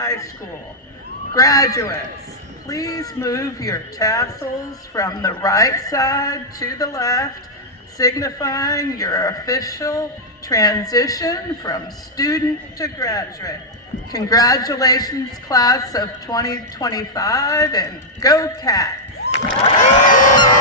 High School. Graduates, please move your tassels from the right side to the left, signifying your official transition from student to graduate. Congratulations, class of 2025, and go Cats!